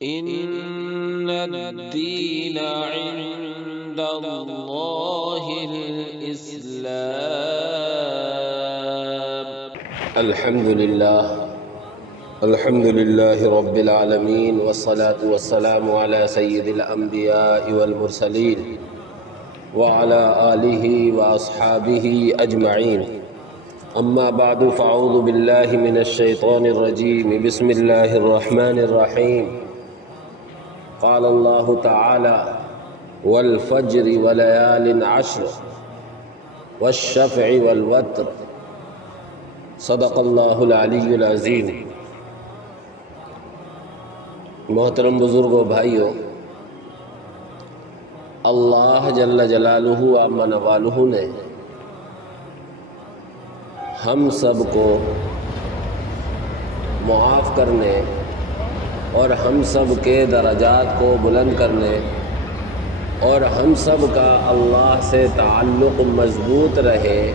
إن الدين عند الله الإسلام. الحمد لله رب العالمين، والصلاة والسلام على سيد الأنبياء والمرسلين وعلى آله وأصحابه أجمعين. أما بعد، فأعوذ بالله من الشيطان الرجيم. بسم الله الرحمن الرحيم. قال الله تعالى: والفجر وليال عشر والشفع والوتر. صدق اللہ العلی العظیم. محترم بزرگوں، بھائیوں، اللہ جل جلالہ عما نوالہ نے ہم سب کو معاف کرنے اور ہم سب کے درجات کو بلند کرنے اور ہم سب کا اللہ سے تعلق مضبوط رہے،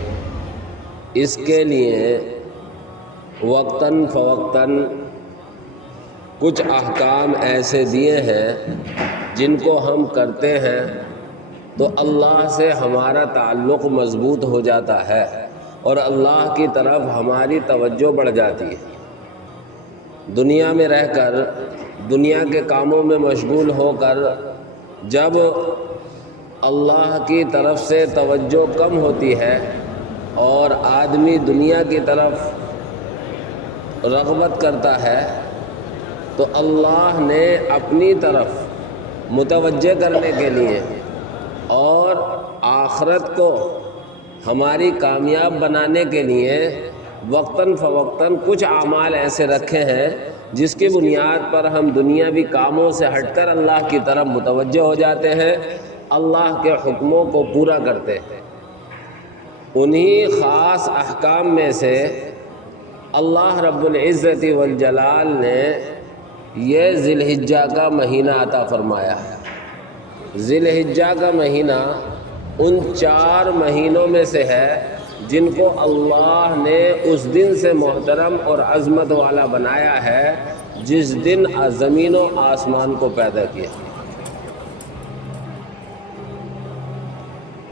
اس کے لیے وقتاً فوقتاً کچھ احکام ایسے دیے ہیں جن کو ہم کرتے ہیں تو اللہ سے ہمارا تعلق مضبوط ہو جاتا ہے اور اللہ کی طرف ہماری توجہ بڑھ جاتی ہے۔ دنیا میں رہ کر، دنیا کے کاموں میں مشغول ہو کر جب اللہ کی طرف سے توجہ کم ہوتی ہے اور آدمی دنیا کی طرف رغبت کرتا ہے تو اللہ نے اپنی طرف متوجہ کرنے کے لیے اور آخرت کو ہماری کامیاب بنانے کے لیے وقتاً فوقتاً کچھ اعمال ایسے رکھے ہیں جس کی بنیاد پر ہم دنیاوی کاموں سے ہٹ کر اللہ کی طرف متوجہ ہو جاتے ہیں، اللہ کے حکموں کو پورا کرتے ہیں۔ انہی خاص احکام میں سے اللہ رب العزت والجلال نے یہ ذی الحجہ کا مہینہ عطا فرمایا ہے۔ ذی الحجہ کا مہینہ ان 4 مہینوں میں سے ہے جن کو اللہ نے اس دن سے محترم اور عظمت والا بنایا ہے جس دن زمین و آسمان کو پیدا کیا۔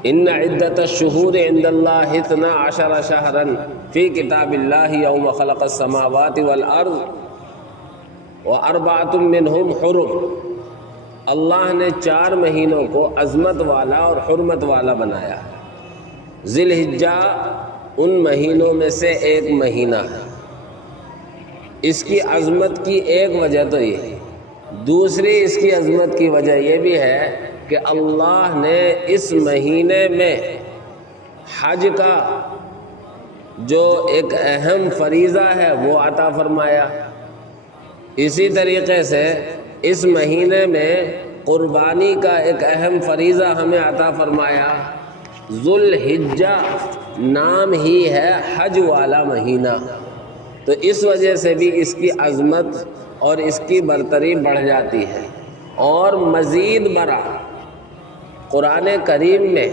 ان عدت الشہور عند اللہ 12 شہرا فی کتاب اللہ یوم خلق السماوات والارض واربعۃ منہم حرم۔ اللہ نے 4 مہینوں کو عظمت والا اور حرمت والا بنایا ہے۔ ذی الحجہ ان مہینوں میں سے ایک مہینہ ہے۔ اس کی عظمت کی ایک وجہ تو یہ، دوسری اس کی عظمت کی وجہ یہ بھی ہے کہ اللہ نے اس مہینے میں حج کا جو ایک اہم فریضہ ہے وہ عطا فرمایا۔ اسی طریقے سے اس مہینے میں قربانی کا ایک اہم فریضہ ہمیں عطا فرمایا۔ ذو الحجہ نام ہی ہے حج والا مہینہ، تو اس وجہ سے بھی اس کی عظمت اور اس کی برتری بڑھ جاتی ہے۔ اور مزید برآں قرآن کریم میں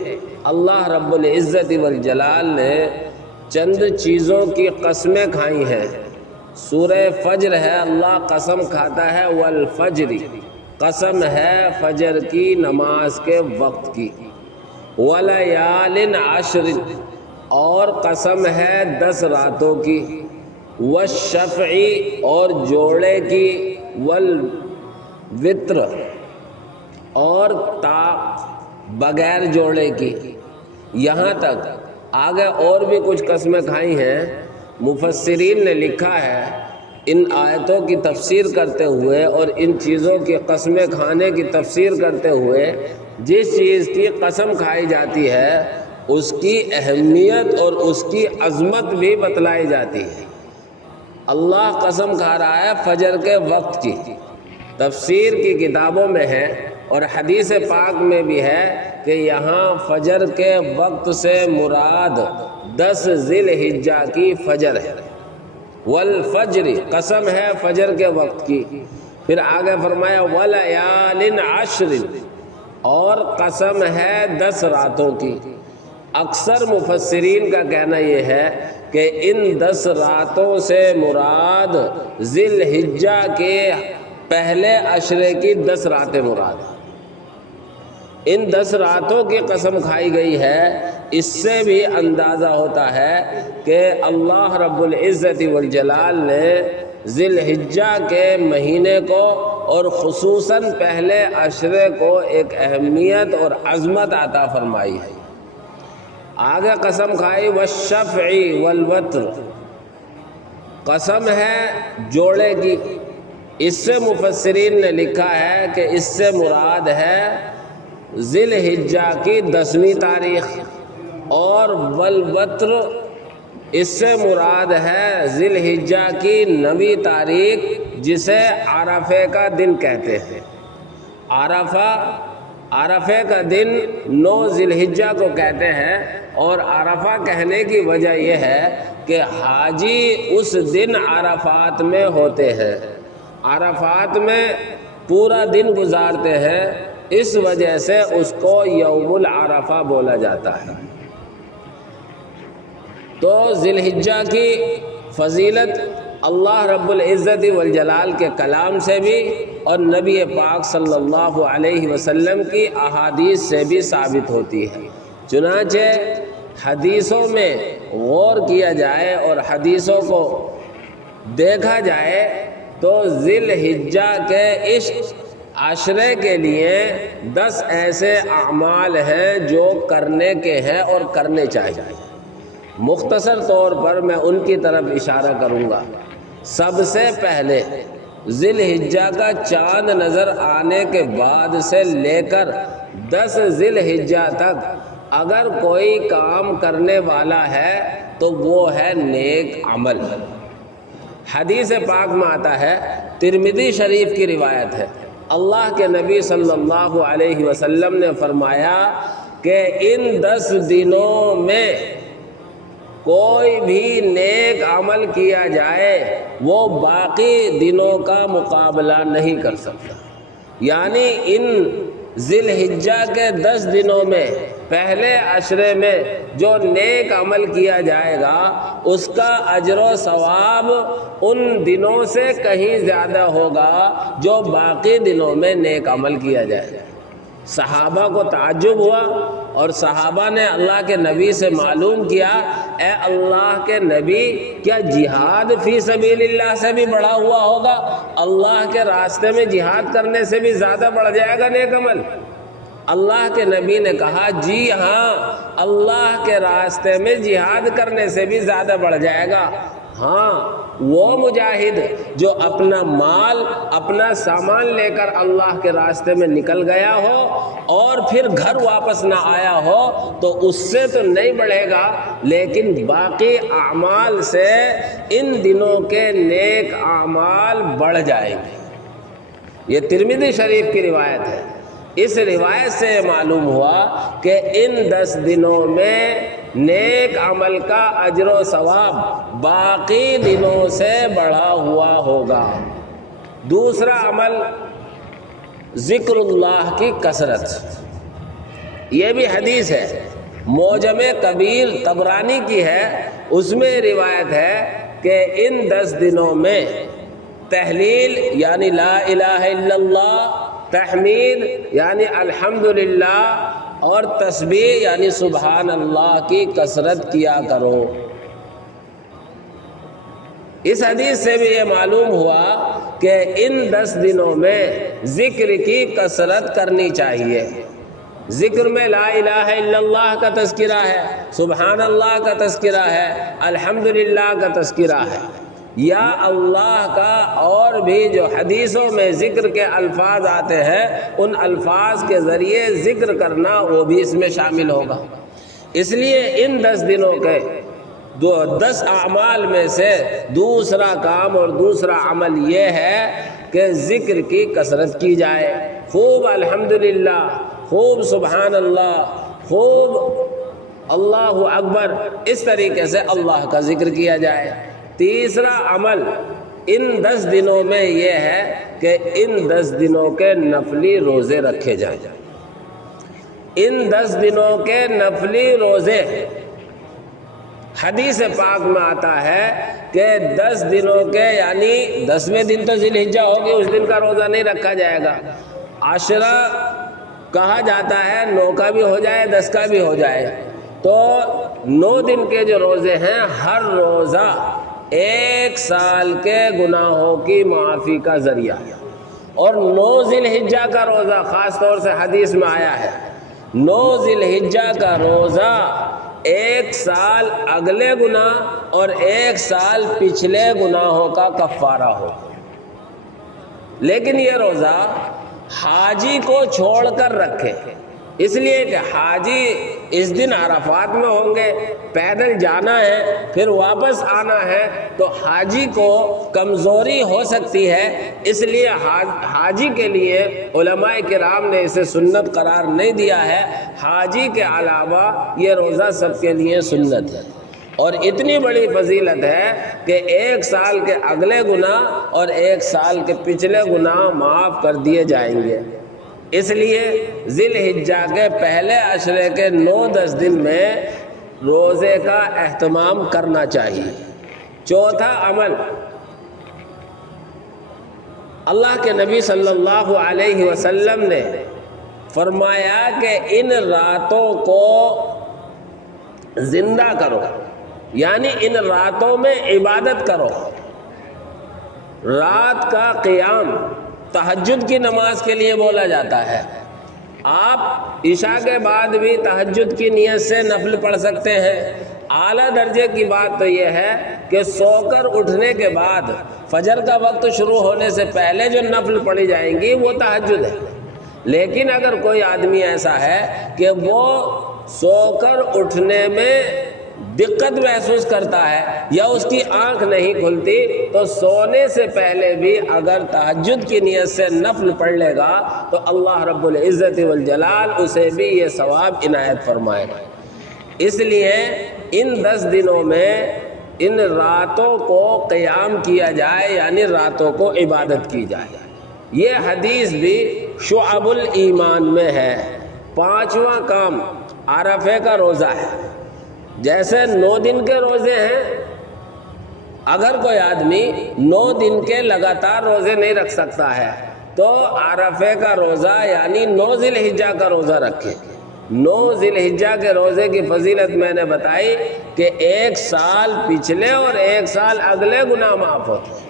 اللہ رب العزت والجلال نے چند چیزوں کی قسمیں کھائی ہیں۔ سورہ فجر ہے، اللہ قسم کھاتا ہے والفجر، قسم ہے فجر کی نماز کے وقت کی، ولیال عشر، اور قسم ہے 10 راتوں کی، والشفع، اور جوڑے کی، والوتر، اور بغیر جوڑے کی۔ یہاں تک آگے اور بھی کچھ قسمیں کھائی ہیں۔ مفسرین نے لکھا ہے ان آیتوں کی تفسیر کرتے ہوئے اور ان چیزوں کی قسمیں کھانے کی تفسیر کرتے ہوئے جس چیز کی قسم کھائی جاتی ہے اس کی اہمیت اور اس کی عظمت بھی بتلائی جاتی ہے۔ اللہ قسم کھا رہا ہے فجر کے وقت کی، تفسیر کی کتابوں میں ہے اور حدیث پاک میں بھی ہے کہ یہاں فجر کے وقت سے مراد 10 ذی الحجہ کی فجر ہے۔ والفجر، قسم ہے فجر کے وقت کی، پھر آگے فرمایا ولیال عشر، اور قسم ہے 10 راتوں کی۔ اکثر مفسرین کا کہنا یہ ہے کہ ان 10 راتوں سے مراد ذی الحجہ کے پہلے عشرے کی 10 راتیں مراد ہیں۔ ان 10 راتوں کی قسم کھائی گئی ہے، اس سے بھی اندازہ ہوتا ہے کہ اللہ رب العزت والجلال نے ذی الحجہ کے مہینے کو اور خصوصاً پہلے عشرے کو ایک اہمیت اور عظمت عطا فرمائی ہے۔ آگے قسم کھائی والشفع والوتر، قسم ہے جوڑے کی۔ اس سے مفسرین نے لکھا ہے کہ اس سے مراد ہے ذی الحجہ کی 10ویں تاریخ، اور والوتر اس سے مراد ہے ذی الحجہ کی 9ویں تاریخ، جسے عرفے کا دن کہتے ہیں۔ عرفے کا دن 9 ذی الحجہ کو کہتے ہیں، اور عرفہ کہنے کی وجہ یہ ہے کہ حاجی اس دن عرفات میں ہوتے ہیں، عرفات میں پورا دن گزارتے ہیں، اس وجہ سے اس کو یوم العرفہ بولا جاتا ہے۔ تو ذی الحجہ کی فضیلت اللہ رب العزت والجلال کے کلام سے بھی اور نبی پاک صلی اللہ علیہ وسلم کی احادیث سے بھی ثابت ہوتی ہے۔ چنانچہ حدیثوں میں غور کیا جائے اور حدیثوں کو دیکھا جائے تو ذی الحجہ کے اس عشرے کے لیے 10 ایسے اعمال ہیں جو کرنے کے ہیں اور کرنے چاہیے۔ مختصر طور پر میں ان کی طرف اشارہ کروں گا۔ سب سے پہلے ذی الحجہ کا چاند نظر آنے کے بعد سے لے کر 10 ذی الحجہ تک اگر کوئی کام کرنے والا ہے تو وہ ہے نیک عمل۔ حدیث پاک میں آتا ہے، ترمذی شریف کی روایت ہے، اللہ کے نبی صلی اللہ علیہ وسلم نے فرمایا کہ ان 10 دنوں میں کوئی بھی نیک عمل کیا جائے وہ باقی دنوں کا مقابلہ نہیں کر سکتا۔ یعنی ان ذی الحجہ کے 10 دنوں میں پہلے عشرے میں جو نیک عمل کیا جائے گا اس کا اجر و ثواب ان دنوں سے کہیں زیادہ ہوگا جو باقی دنوں میں نیک عمل کیا جائے گا۔ صحابہ کو تعجب ہوا اور صحابہ نے اللہ کے نبی سے معلوم کیا، اے اللہ کے نبی، کیا جہاد فی سبیل اللہ سے بھی بڑھا ہوا ہوگا؟ اللہ کے راستے میں جہاد کرنے سے بھی زیادہ بڑھ جائے گا نیک عمل؟ اللہ کے نبی نے کہا جی ہاں، اللہ کے راستے میں جہاد کرنے سے بھی زیادہ بڑھ جائے گا۔ ہاں، وہ مجاہد جو اپنا مال اپنا سامان لے کر اللہ کے راستے میں نکل گیا ہو اور پھر گھر واپس نہ آیا ہو تو اس سے تو نہیں بڑھے گا، لیکن باقی اعمال سے ان دنوں کے نیک اعمال بڑھ جائیں گے۔ یہ ترمذی شریف کی روایت ہے۔ اس روایت سے معلوم ہوا کہ ان 10 دنوں میں نیک عمل کا اجر و ثواب باقی دنوں سے بڑھا ہوا ہوگا۔ دوسرا عمل ذکر اللہ کی کثرت، یہ بھی حدیث ہے، معجم کبیر طبرانی کی ہے، اس میں روایت ہے کہ ان 10 دنوں میں تحلیل یعنی لا الہ الا اللہ، تحمید یعنی الحمدللہ، اور تسبیح یعنی سبحان اللہ کی کثرت کیا کرو۔ اس حدیث سے بھی یہ معلوم ہوا کہ ان 10 دنوں میں ذکر کی کثرت کرنی چاہیے۔ ذکر میں لا الہ الا اللہ کا تذکرہ ہے، سبحان اللہ کا تذکرہ ہے، الحمدللہ کا تذکرہ ہے، یا اللہ کا اور بھی جو حدیثوں میں ذکر کے الفاظ آتے ہیں ان الفاظ کے ذریعے ذکر کرنا وہ بھی اس میں شامل ہوگا۔ اس لیے ان 10 دنوں کے 10 اعمال میں سے دوسرا کام اور دوسرا عمل یہ ہے کہ ذکر کی کثرت کی جائے، خوب الحمدللہ، خوب سبحان اللہ، خوب اللہ اکبر، اس طریقے سے اللہ کا ذکر کیا جائے۔ تیسرا عمل ان 10 دنوں میں یہ ہے کہ ان 10 دنوں کے نفلی روزے رکھے جائیں۔ ان 10 دنوں کے نفلی روزے حدیث پاک میں آتا ہے کہ 10 دنوں کے یعنی 10ویں دن تو ذی الحجہ ہوگی، اس دن کا روزہ نہیں رکھا جائے گا۔ عشرہ کہا جاتا ہے 9 کا بھی ہو جائے 10 کا بھی ہو جائے، تو 9 دن کے جو روزے ہیں ہر روزہ 1 سال کے گناہوں کی معافی کا ذریعہ، اور 9 ذی الحجہ کا روزہ خاص طور سے حدیث میں آیا ہے 9 ذی الحجہ کا روزہ 1 سال اگلے گناہ اور 1 سال پچھلے گناہوں کا کفارہ ہو۔ لیکن یہ روزہ حاجی کو چھوڑ کر رکھے، اس لیے کہ حاجی اس دن عرفات میں ہوں گے، پیدل جانا ہے پھر واپس آنا ہے، تو حاجی کو کمزوری ہو سکتی ہے، اس لیے حاجی کے لیے علماء کرام نے اسے سنت قرار نہیں دیا ہے۔ حاجی کے علاوہ یہ روزہ سب کے لیے سنت ہے، اور اتنی بڑی فضیلت ہے کہ 1 سال کے اگلے گناہ اور 1 سال کے پچھلے گناہ معاف کر دیے جائیں گے۔ اس لیے ذی الحجہ کے پہلے عشرے کے 9-10 دن میں روزے کا اہتمام کرنا چاہیے۔ چوتھا عمل، اللہ کے نبی صلی اللہ علیہ وسلم نے فرمایا کہ ان راتوں کو زندہ کرو، یعنی ان راتوں میں عبادت کرو۔ رات کا قیام تہجد کی نماز کے لیے بولا جاتا ہے۔ آپ عشاء کے بعد بھی تہجد کی نیت سے نفل پڑھ سکتے ہیں۔ اعلیٰ درجے کی بات تو یہ ہے کہ سو کر اٹھنے کے بعد فجر کا وقت شروع ہونے سے پہلے جو نفل پڑھی جائیں گی وہ تہجد ہے۔ لیکن اگر کوئی آدمی ایسا ہے کہ وہ سو کر اٹھنے میں دقت محسوس کرتا ہے یا اس کی آنکھ نہیں کھلتی، تو سونے سے پہلے بھی اگر تہجد کی نیت سے نفل پڑھ لے گا تو اللہ رب العزت والجلال اسے بھی یہ ثواب عنایت فرمائے گا۔ اس لیے ان 10 دنوں میں ان راتوں کو قیام کیا جائے، یعنی راتوں کو عبادت کی جائے۔ یہ حدیث بھی شعب الایمان میں ہے۔ 5واں کام عرفے کا روزہ ہے۔ جیسے 9 دن کے روزے ہیں، اگر کوئی آدمی 9 دن کے لگاتار روزے نہیں رکھ سکتا ہے تو عرفے کا روزہ یعنی 9 ذی الحجہ کا روزہ رکھے۔ 9 ذی الحجہ کے روزے کی فضیلت میں نے بتائی کہ 1 سال پچھلے اور 1 سال اگلے گناہ معاف ہوتے ہیں۔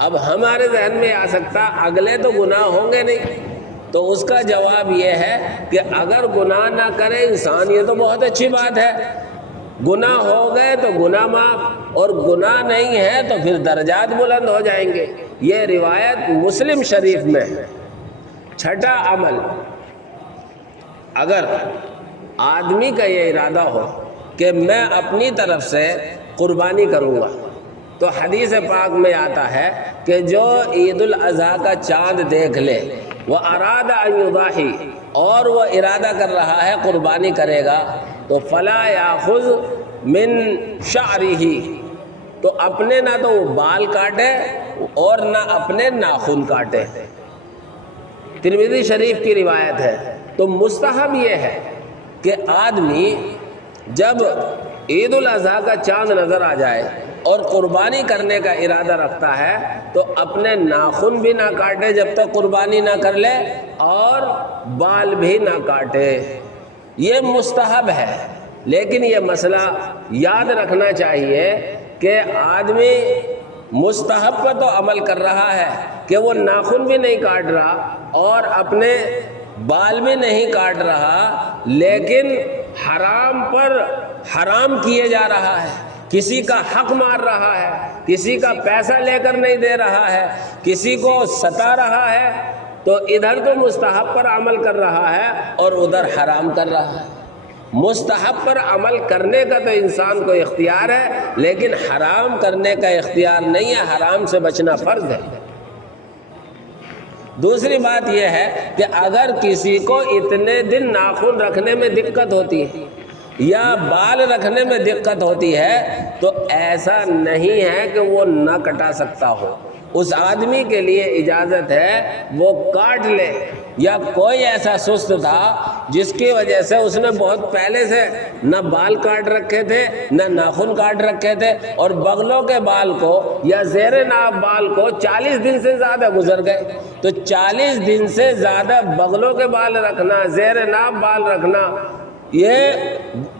اب ہمارے ذہن میں آ سکتا اگلے تو گناہ ہوں گے نہیں، تو اس کا جواب یہ ہے کہ اگر گناہ نہ کرے انسان یہ تو بہت اچھی بات ہے، گناہ ہو گئے تو گناہ معاف، اور گناہ نہیں ہے تو پھر درجات بلند ہو جائیں گے۔ یہ روایت مسلم شریف میں ہے۔ 6واں عمل، اگر آدمی کا یہ ارادہ ہو کہ میں اپنی طرف سے قربانی کروں گا، تو حدیث پاک میں آتا ہے کہ جو عید الاضحیٰ کا چاند دیکھ لے وہ ارادہ ان یضاحی، اور وہ ارادہ کر رہا ہے قربانی کرے گا، تو فلا یاخذ من شعرہ، تو اپنے نہ تو وہ بال کاٹے اور نہ اپنے ناخن کاٹے۔ ترمذی شریف کی روایت ہے۔ تو مستحب یہ ہے کہ آدمی جب عید الاضحیٰ کا چاند نظر آ جائے اور قربانی کرنے کا ارادہ رکھتا ہے تو اپنے ناخن بھی نہ کاٹے جب تک قربانی نہ کر لے، اور بال بھی نہ کاٹے۔ یہ مستحب ہے، لیکن یہ مسئلہ یاد رکھنا چاہیے کہ آدمی مستحب پر تو عمل کر رہا ہے کہ وہ ناخن بھی نہیں کاٹ رہا اور اپنے بال بھی نہیں کاٹ رہا، لیکن حرام پر حرام کیے جا رہا ہے، کسی کا حق مار رہا ہے، کسی کا پیسہ لے کر نہیں دے رہا ہے، کسی کو ستا رہا ہے، تو ادھر تو مستحب پر عمل کر رہا ہے اور ادھر حرام کر رہا ہے۔ مستحب پر عمل کرنے کا تو انسان کو اختیار ہے، لیکن حرام کرنے کا اختیار نہیں ہے، حرام سے بچنا فرض ہے۔ دوسری بات یہ ہے کہ اگر کسی کو اتنے دن ناخن رکھنے میں دقت ہوتی ہے یا بال رکھنے میں دقت ہوتی ہے تو ایسا نہیں ہے کہ وہ نہ کٹا سکتا ہو، اس آدمی کے لیے اجازت ہے وہ کاٹ لے۔ یا کوئی ایسا سست تھا جس کی وجہ سے اس نے بہت پہلے سے نہ بال کاٹ رکھے تھے نہ ناخن کاٹ رکھے تھے، اور بغلوں کے بال کو یا زیر ناف بال کو 40 دن سے زیادہ گزر گئے، تو 40 دن سے زیادہ بغلوں کے بال رکھنا، زیر ناف بال رکھنا، یہ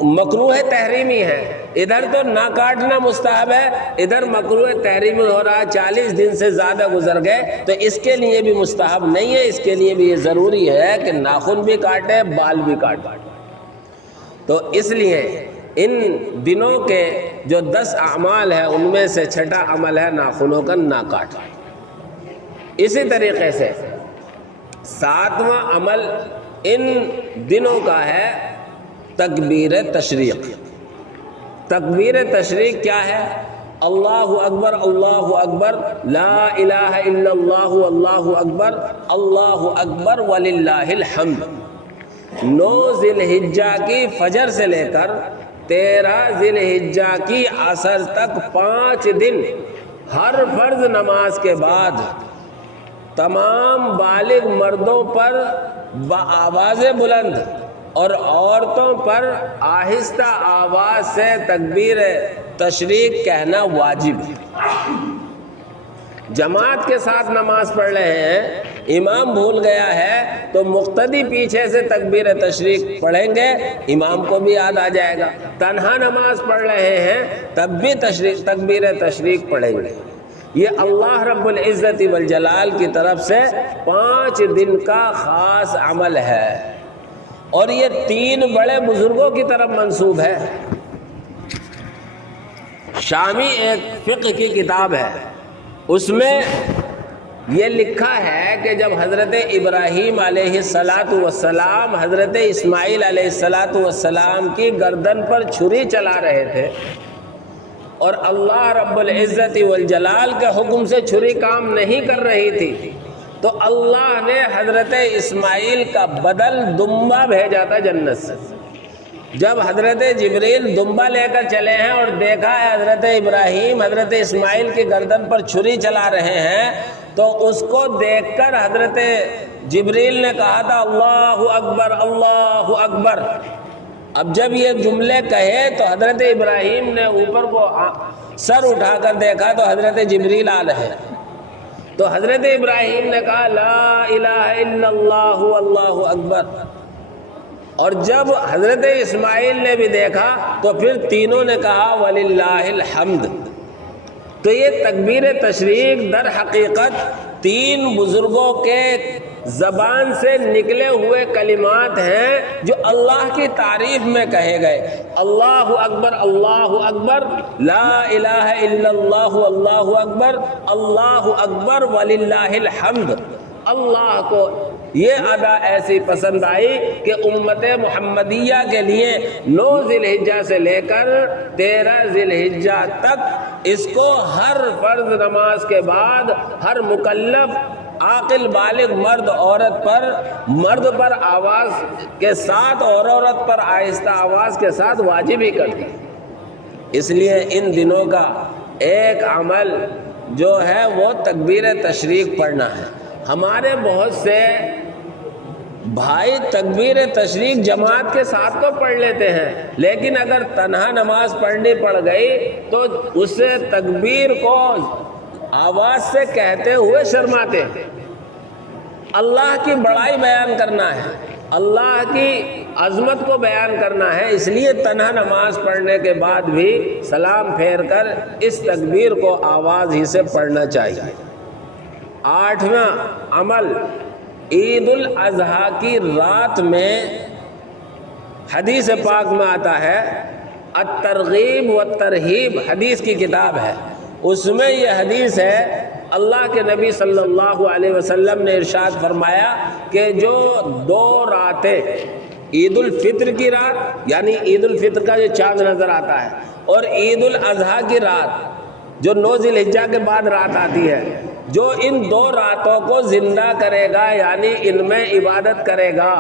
مکروہ تحریمی ہے۔ ادھر تو نہ کاٹنا مستحب ہے، ادھر مکروہ تحریمی ہو رہا ہے، 40 دن سے زیادہ گزر گئے تو اس کے لیے بھی مستحب نہیں ہے، اس کے لیے بھی یہ ضروری ہے کہ ناخن بھی کاٹے بال بھی کاٹے۔ تو اس لیے ان دنوں کے جو 10 اعمال ہیں ان میں سے چھٹا عمل ہے ناخنوں کا نہ کاٹنا۔ اسی طریقے سے 7واں عمل ان دنوں کا ہے تکبیر تشریق۔ تکبیر تشریق کیا ہے؟ اللہ اکبر اللہ اکبر، لا الہ الا اللہ اللہ اکبر، اللہ اکبر وللہ الحمد۔ 9 ذی الحجہ کی فجر سے لے کر 13 ذی الحجہ کی عصر تک 5 دن ہر فرض نماز کے بعد تمام بالغ مردوں پر بآواز بلند اور عورتوں پر آہستہ آواز سے تکبیر تشریق کہنا واجب ہے۔ جماعت کے ساتھ نماز پڑھ رہے ہیں، امام بھول گیا ہے تو مقتدی پیچھے سے تکبیر تشریق پڑھیں گے، امام کو بھی یاد آ جائے گا۔ تنہا نماز پڑھ رہے ہیں تب بھی تکبیر تشریق پڑھیں گے۔ یہ اللہ رب العزت والجلال کی طرف سے 5 دن کا خاص عمل ہے، اور یہ 3 بڑے بزرگوں کی طرف منسوب ہے۔ شامی ایک فقہ کی کتاب ہے، اس میں یہ لکھا ہے کہ جب حضرت ابراہیم علیہ السلام حضرت اسماعیل علیہ السلام کی گردن پر چھری چلا رہے تھے اور اللہ رب العزت والجلال کے حکم سے چھری کام نہیں کر رہی تھی، تو اللہ نے حضرت اسماعیل کا بدل دمبا بھیجا تھا جنت سے۔ جب حضرت جبریل دمبا لے کر چلے ہیں اور دیکھا ہے حضرت ابراہیم حضرت اسماعیل کی گردن پر چھری چلا رہے ہیں، تو اس کو دیکھ کر حضرت جبریل نے کہا تھا اللہ اکبر اللہ اکبر۔ اب جب یہ جملے کہے تو حضرت ابراہیم نے اوپر کو سر اٹھا کر دیکھا تو حضرت جبریل آ رہے ہیں، تو حضرت ابراہیم نے کہا لا الہ الا اللہ اللہ اکبر، اور جب حضرت اسماعیل نے بھی دیکھا تو پھر تینوں نے کہا وللہ الحمد۔ تو یہ تکبیر تشریق در حقیقت 3 بزرگوں کے زبان سے نکلے ہوئے کلمات ہیں جو اللہ کی تعریف میں کہے گئے۔ اللہ اکبر، لا الہ الا اللہ اللہ اکبر، اللہ اکبر وللہ الحمد۔ اللہ کو یہ ادا ایسی پسند آئی کہ امت محمدیہ کے لیے 9 ذی الحجہ سے لے کر 13 ذی الحجہ تک اس کو ہر فرض نماز کے بعد ہر مکلف عاقل بالغ مرد پر آواز کے ساتھ اور عورت پر آہستہ آواز کے ساتھ واجب ہی کر دی۔ اس لیے ان دنوں کا ایک عمل جو ہے وہ تکبیر تشریق پڑھنا ہے۔ ہمارے بہت سے بھائی تکبیر تشریق جماعت کے ساتھ تو پڑھ لیتے ہیں، لیکن اگر تنہا نماز پڑھنی پڑ گئی تو اسے تکبیر کو آواز سے کہتے ہوئے شرماتے ہیں۔ اللہ کی بڑائی بیان کرنا ہے، اللہ کی عظمت کو بیان کرنا ہے، اس لیے تنہا نماز پڑھنے کے بعد بھی سلام پھیر کر اس تکبیر کو آواز ہی سے پڑھنا چاہیے۔ 8واں عمل عید الاضحیٰ کی رات میں حدیث پاک میں آتا ہے، الترغیب والترہیب حدیث کی کتاب ہے، اس میں یہ حدیث ہے، اللہ کے نبی صلی اللہ علیہ وسلم نے ارشاد فرمایا کہ جو 2 راتیں عید الفطر کی رات یعنی عید الفطر کا جو چاند نظر آتا ہے اور عید الاضحیٰ کی رات جو 9 ذی الحجہ کے بعد رات آتی ہے، جو ان 2 راتوں کو زندہ کرے گا یعنی ان میں عبادت کرے گا،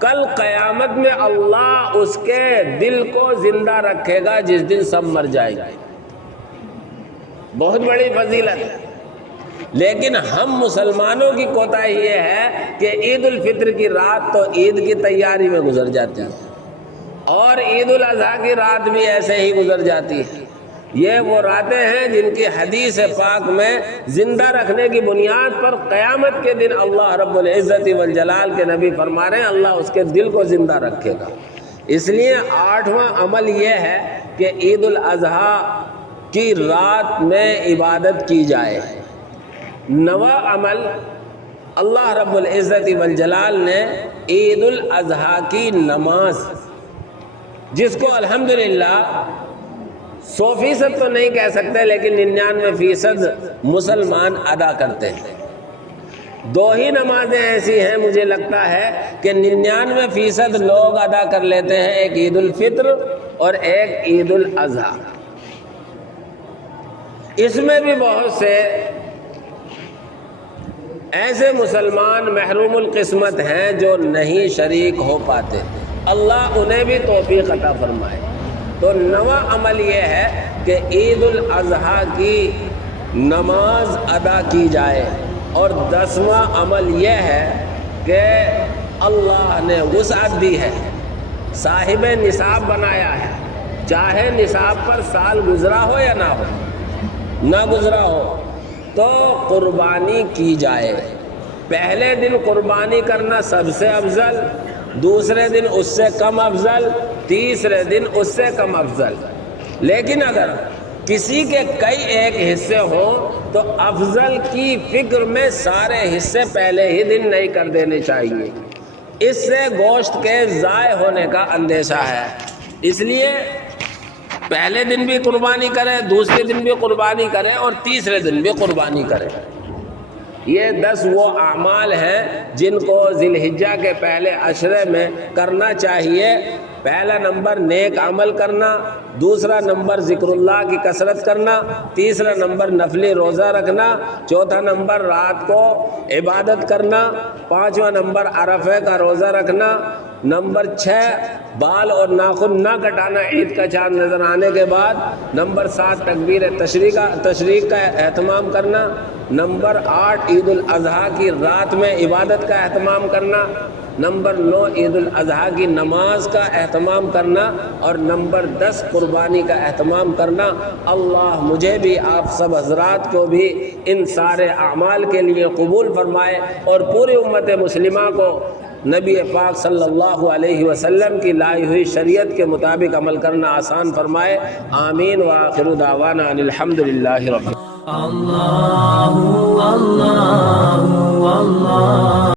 کل قیامت میں اللہ اس کے دل کو زندہ رکھے گا جس دن سب مر جائیں گے۔ بہت بڑی فضیلت ہے۔ لیکن ہم مسلمانوں کی کوتاہی یہ ہے کہ عید الفطر کی رات تو عید کی تیاری میں گزر جاتی ہے اور عید الاضحیٰ کی رات بھی ایسے ہی گزر جاتی ہے۔ یہ وہ راتیں ہیں جن کی حدیث پاک میں زندہ رکھنے کی بنیاد پر قیامت کے دن اللہ رب العزت والجلال کے نبی فرما رہے ہیں اللہ اس کے دل کو زندہ رکھے گا۔ اس لیے 8واں عمل یہ ہے کہ عید الاضحیٰ کی رات میں عبادت کی جائے۔ 9واں عمل اللہ رب العزت والجلال نے عید الاضحیٰ کی نماز، جس کو الحمدللہ 100% تو نہیں کہہ سکتے لیکن 99% مسلمان ادا کرتے ہیں۔ 2 ہی نمازیں ایسی ہیں مجھے لگتا ہے کہ 99% لوگ ادا کر لیتے ہیں، ایک عید الفطر اور ایک عید الاضحیٰ۔ اس میں بھی بہت سے ایسے مسلمان محروم القسمت ہیں جو نہیں شریک ہو پاتے، اللہ انہیں بھی توفیق عطا فرمائے۔ تو 9واں عمل یہ ہے کہ عید الاضحیٰ کی نماز ادا کی جائے، اور 10واں عمل یہ ہے کہ اللہ نے وسعت دی ہے، صاحب نصاب بنایا ہے، چاہے نصاب پر سال گزرا ہو یا نہ گزرا ہو تو قربانی کی جائے۔ پہلے دن قربانی کرنا سب سے افضل، دوسرے دن اس سے کم افضل، تیسرے دن اس سے کم افضل۔ لیکن اگر کسی کے کئی ایک حصے ہوں تو افضل کی فکر میں سارے حصے پہلے ہی دن نہیں کر دینے چاہیے، اس سے گوشت کے ضائع ہونے کا اندیشہ ہے۔ اس لیے پہلے دن بھی قربانی کرے، دوسرے دن بھی قربانی کرے اور تیسرے دن بھی قربانی کرے۔ یہ 10 وہ اعمال ہیں جن کو ذی الحجہ کے پہلے عشرے میں کرنا چاہیے۔ پہلا نمبر نیک عمل کرنا، دوسرا نمبر ذکر اللہ کی کثرت کرنا، تیسرا نمبر نفلی روزہ رکھنا، چوتھا نمبر رات کو عبادت کرنا، 5واں نمبر عرفے کا روزہ رکھنا، نمبر 6 بال اور ناخن نہ کٹانا عید کا چاند نظر آنے کے بعد، نمبر 7 تکبیر تشریق کا اہتمام کرنا، نمبر 8 عید الاضحیٰ کی رات میں عبادت کا اہتمام کرنا، نمبر 9 عید الاضحیٰ کی نماز کا اہتمام کرنا، اور نمبر 10 قربانی کا اہتمام کرنا۔ اللہ مجھے بھی آپ سب حضرات کو بھی ان سارے اعمال کے لیے قبول فرمائے اور پوری امت مسلمہ کو نبی پاک صلی اللہ علیہ وسلم کی لائی ہوئی شریعت کے مطابق عمل کرنا آسان فرمائے۔ آمین وآخر دعوانا ان الحمدللہ رب